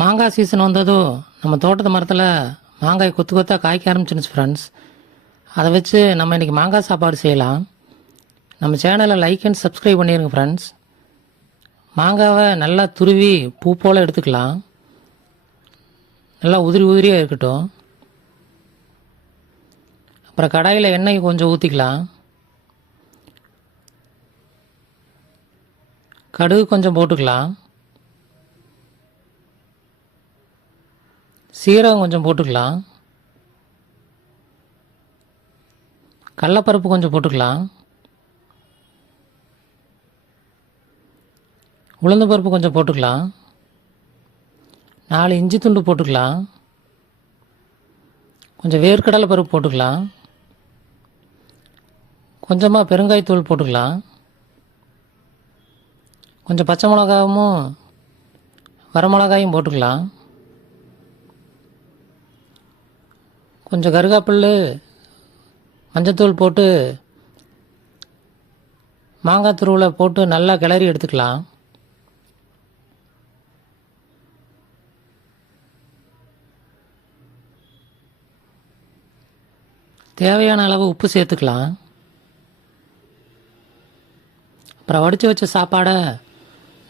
மாங்காய் சீசன் வந்ததும் நம்ம தோட்டத்து மரத்தில் மாங்காய் கொத்து கொத்தாக காய்க்க ஆரம்பிச்சிருச்சு ஃப்ரெண்ட்ஸ் அதை வச்சு நம்ம இன்றைக்கி மாங்காய் சாப்பாடு செய்யலாம். நம்ம சேனலை லைக் அண்ட் சப்ஸ்கிரைப் பண்ணிடுங்க ஃப்ரெண்ட்ஸ் மாங்காவை நல்லா துருவி பூ போல் எடுத்துக்கலாம். நல்லா உதிரி உதிரியாக இருக்கட்டும். அப்புறம் கடாயில் எண்ணெய் கொஞ்சம் ஊற்றிக்கலாம் கடுகு கொஞ்சம் போட்டுக்கலாம். சீரகம் கொஞ்சம் போட்டுக்கலாம். கடலப்பருப்பு கொஞ்சம் போட்டுக்கலாம். உளுந்து பருப்பு கொஞ்சம் போட்டுக்கலாம். நாலு இஞ்சி துண்டு போட்டுக்கலாம். கொஞ்சம் வேர்க்கடலை பருப்பு போட்டுக்கலாம். கொஞ்சமாக பெருங்காயத்தூள் போட்டுக்கலாம். கொஞ்சம் பச்சை மிளகாவும் வரமிளகாயும் போட்டுக்கலாம். கொஞ்சம் கருகாப்பில் மஞ்சத்தூள் போட்டு மாங்காய் துருவில் போட்டு நல்லா கிளறி எடுத்துக்கலாம். தேவையான அளவு உப்பு சேர்த்துக்கலாம். அப்புறம் வடித்து வச்ச சாப்பாடை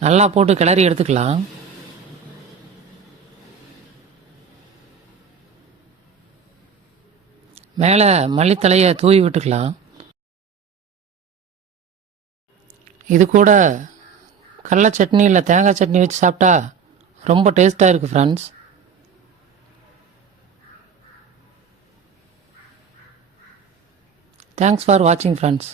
நல்லா போட்டு கிளறி எடுத்துக்கலாம். மேலே மல்லித்தலையை தூவி விட்டுக்கலாம். இது கூட கடல சட்னி இல்லை தேங்காய் சட்னி வச்சு சாப்பிட்டா ரொம்ப டேஸ்ட்டாக இருக்குது ஃப்ரெண்ட்ஸ் தேங்க்ஸ் ஃபார் வாட்சிங் ஃப்ரெண்ட்ஸ்